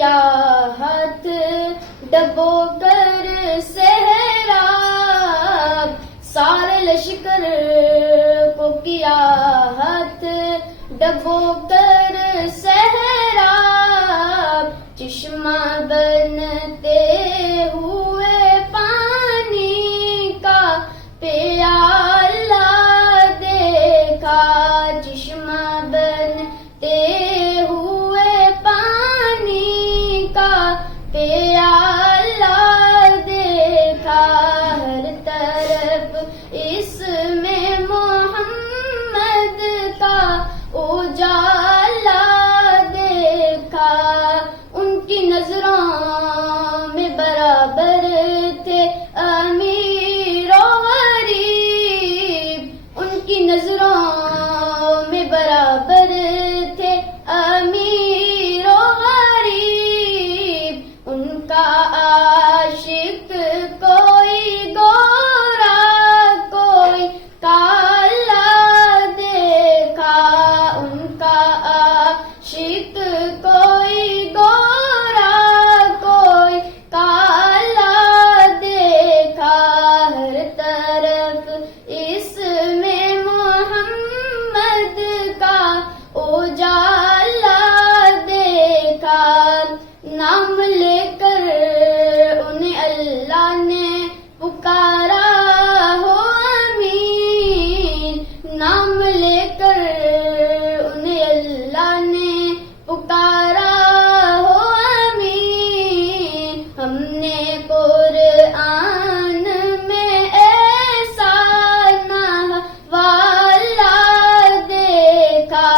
کیا ہاتھ ڈبو کر صحرا، سارے لشکر کو کیا ہاتھ ڈبو کر صحرا، چشمہ بنتے ہوئے پانی کا پیالہ دیکھا، چشمہ بنتے ہوئے پانی کا پیالہ دیکھا، ہر طرف اس میں محمد کا اجالا دیکھا، ان کی نظروں میں برابر تھے امیر و غریب، ان کی نظروں میں برابر تھے امیر و غریب، ان کا عاشق کوئی گورا کوئی کالا دیکھا، ان کا عاشق کوئی گورا کوئی کالا دیکھا، ہر طرف اس میں محمد کا اجالا دیکھا، نام لے کر انہیں اللہ نے پکارا ہو امین، نام لے کر انہیں اللہ نے پکارا ہو امین، ہم نے قرآن میں ایسا نحوالہ دیکھا،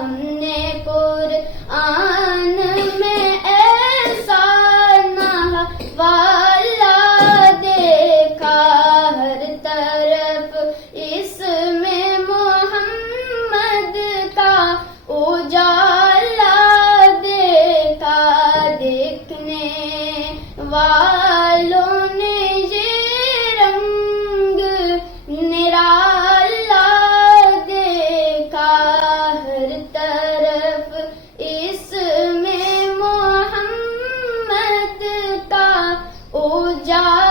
ہم نے قرآن میں ایسا نحوالہ دیکھا، ہر طرف اس میں محمد کا اجالا دیکھا، دیکھنے والوں نے یہ رنگ نرالا دیکھا، ہر طرف اس میں محمد کا اجالا